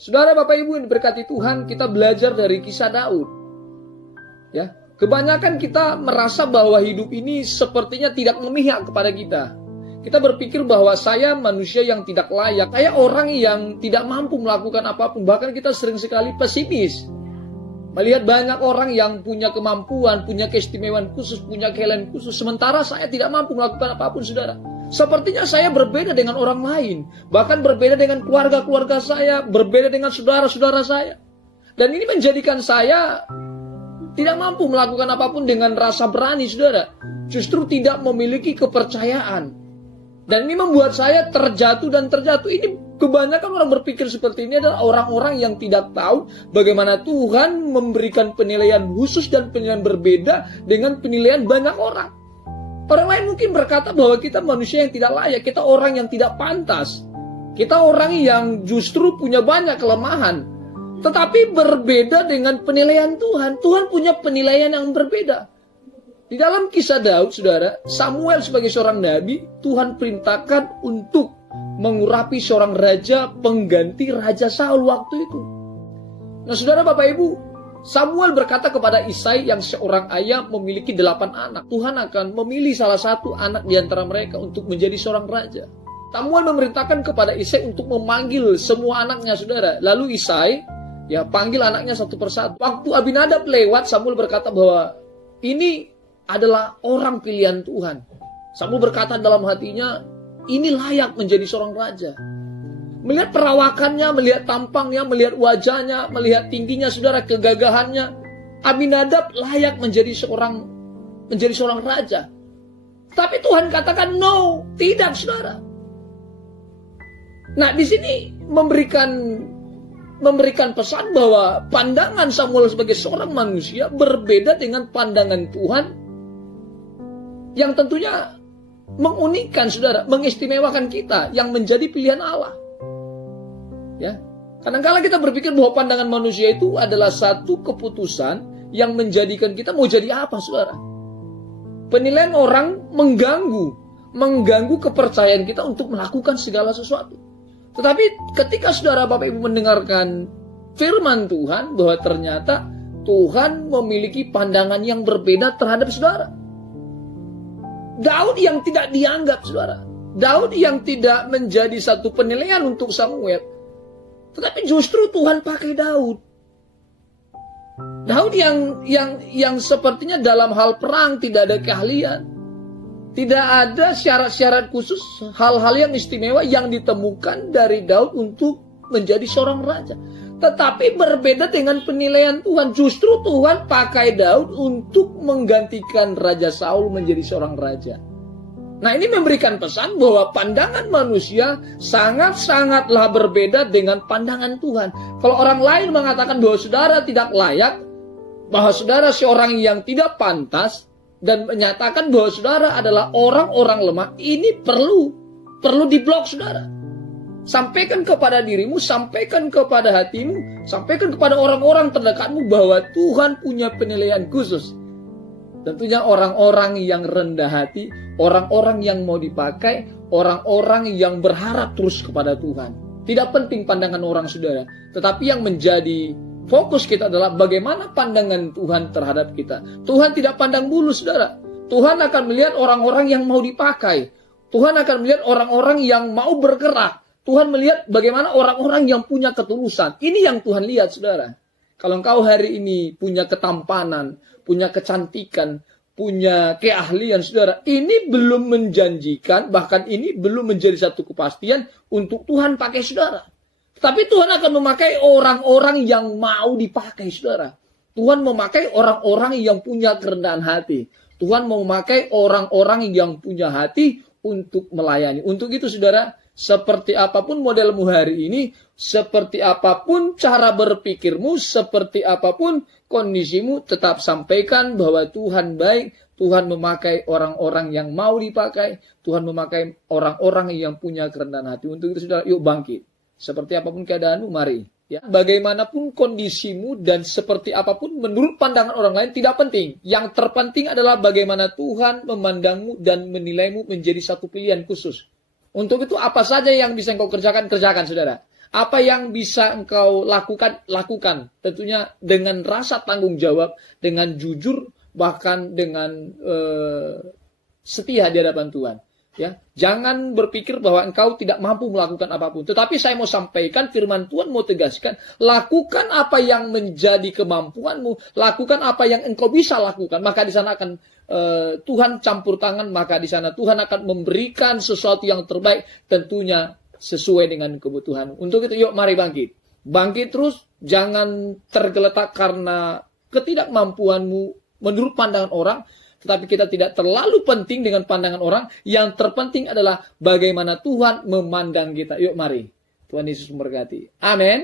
Saudara, Bapak Ibu yang diberkati Tuhan, kita belajar dari kisah Daud. Ya, kebanyakan kita merasa bahwa hidup ini sepertinya tidak memihak kepada kita. Kita berpikir bahwa saya manusia yang tidak layak, saya orang yang tidak mampu melakukan apapun. Bahkan kita sering sekali pesimis. Melihat banyak orang yang punya kemampuan, punya keistimewaan khusus, punya keahlian khusus. Sementara saya tidak mampu melakukan apapun, saudara. Sepertinya saya berbeda dengan orang lain. Bahkan berbeda dengan keluarga-keluarga saya, berbeda dengan saudara-saudara saya. Dan ini menjadikan saya tidak mampu melakukan apapun dengan rasa berani, saudara. Justru tidak memiliki kepercayaan. Dan ini membuat saya terjatuh dan terjatuh. Ini kebanyakan orang berpikir seperti ini adalah orang-orang yang tidak tahu bagaimana Tuhan memberikan penilaian khusus dan penilaian berbeda dengan penilaian banyak orang. Orang lain mungkin berkata bahwa kita manusia yang tidak layak, kita orang yang tidak pantas. Kita orang yang justru punya banyak kelemahan. Tetapi berbeda dengan penilaian Tuhan. Tuhan punya penilaian yang berbeda. Di dalam kisah Daud, saudara, Samuel sebagai seorang nabi, Tuhan perintahkan untuk mengurapi seorang raja pengganti Raja Saul waktu itu. Nah, saudara, Bapak Ibu, Samuel berkata kepada Isai yang seorang ayah memiliki 8 anak. Tuhan akan memilih salah satu anak di antara mereka untuk menjadi seorang raja. Samuel memerintahkan kepada Isai untuk memanggil semua anaknya, saudara. Lalu Isai panggil anaknya satu persatu. Waktu Abinadab lewat, Samuel berkata bahwa ini adalah orang pilihan Tuhan. Samuel berkata dalam hatinya, ini layak menjadi seorang raja. Melihat perawakannya, melihat tampangnya, melihat wajahnya, melihat tingginya, saudara, kegagahannya, Abinadab layak menjadi seorang raja. Tapi Tuhan katakan no, tidak, saudara. Nah, di sini memberikan pesan bahwa pandangan Samuel sebagai seorang manusia berbeda dengan pandangan Tuhan yang tentunya mengunikkan, saudara, mengistimewakan kita yang menjadi pilihan Allah. Ya, kadang-kala kita berpikir bahwa pandangan manusia itu adalah satu keputusan yang menjadikan kita mau jadi apa, saudara. Penilaian orang mengganggu kepercayaan kita untuk melakukan segala sesuatu. Tetapi ketika saudara Bapak Ibu mendengarkan firman Tuhan bahwa ternyata Tuhan memiliki pandangan yang berbeda terhadap saudara. Daud yang tidak dianggap, saudara. Daud yang tidak menjadi satu penilaian untuk Samuel. Tetapi justru Tuhan pakai Daud. Daud yang sepertinya dalam hal perang tidak ada keahlian. Tidak ada syarat-syarat khusus, hal-hal yang istimewa yang ditemukan dari Daud untuk menjadi seorang raja. Tetapi berbeda dengan penilaian Tuhan. Justru Tuhan pakai Daud untuk menggantikan Raja Saul menjadi seorang raja. Nah, ini memberikan pesan bahwa pandangan manusia sangat-sangatlah berbeda dengan pandangan Tuhan. Kalau orang lain mengatakan bahwa saudara tidak layak, bahwa saudara seorang yang tidak pantas, dan menyatakan bahwa saudara adalah orang-orang lemah, ini perlu diblok, saudara. Sampaikan kepada dirimu, sampaikan kepada hatimu, sampaikan kepada orang-orang terdekatmu bahwa Tuhan punya penilaian khusus. Tentunya orang-orang yang rendah hati, orang-orang yang mau dipakai, orang-orang yang berharap terus kepada Tuhan. Tidak penting pandangan orang, saudara, tetapi yang menjadi fokus kita adalah bagaimana pandangan Tuhan terhadap kita. Tuhan tidak pandang bulu, saudara. Tuhan akan melihat orang-orang yang mau dipakai. Tuhan akan melihat orang-orang yang mau bergerak. Tuhan melihat bagaimana orang-orang yang punya ketulusan. Ini yang Tuhan lihat, saudara. Kalau engkau hari ini punya ketampanan, punya kecantikan, punya keahlian, saudara, ini belum menjanjikan, bahkan ini belum menjadi satu kepastian untuk Tuhan pakai, saudara. Tapi Tuhan akan memakai orang-orang yang mau dipakai, saudara. Tuhan memakai orang-orang yang punya kerendahan hati. Tuhan memakai orang-orang yang punya hati untuk melayani. Untuk itu, saudara, seperti apapun modelmu hari ini, seperti apapun cara berpikirmu, seperti apapun kondisimu, tetap sampaikan bahwa Tuhan baik. Tuhan memakai orang-orang yang mau dipakai. Tuhan memakai orang-orang yang punya kerendahan hati. Untuk itu, saudara, yuk bangkit. Seperti apapun keadaanmu, mari. Ya, bagaimanapun kondisimu dan seperti apapun menurut pandangan orang lain tidak penting. Yang terpenting adalah bagaimana Tuhan memandangmu dan menilaimu menjadi satu pilihan khusus. Untuk itu apa saja yang bisa engkau kerjakan, kerjakan, saudara. Apa yang bisa engkau lakukan, lakukan. Tentunya dengan rasa tanggung jawab, dengan jujur, bahkan dengan setia di hadapan Tuhan. Ya, jangan berpikir bahwa engkau tidak mampu melakukan apapun. Tetapi saya mau sampaikan, firman Tuhan mau tegaskan, lakukan apa yang menjadi kemampuanmu, lakukan apa yang engkau bisa lakukan. Maka di sana akan Tuhan campur tangan, maka di sana Tuhan akan memberikan sesuatu yang terbaik, tentunya sesuai dengan kebutuhan. Untuk itu, yuk mari bangkit. Bangkit terus, jangan tergeletak karena ketidakmampuanmu menurut pandangan orang. Tetapi kita tidak terlalu penting dengan pandangan orang. Yang terpenting adalah bagaimana Tuhan memandang kita. Yuk mari. Tuhan Yesus memberkati. Amin.